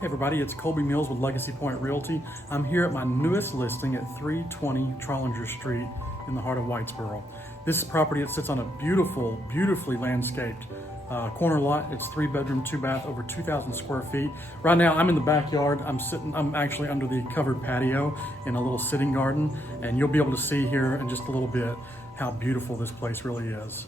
Hey everybody, it's Colby Meals with Legacy Point Realty. I'm here at my newest listing at 320 Trollinger Street in the heart of Whitesboro. This property, it sits on a beautifully landscaped corner lot. It's 3-bedroom, 2-bath, over 2,000 square feet. Right now, I'm in the backyard. I'm actually under the covered patio in a little sitting garden, and you'll be able to see here in just a little bit how beautiful this place really is.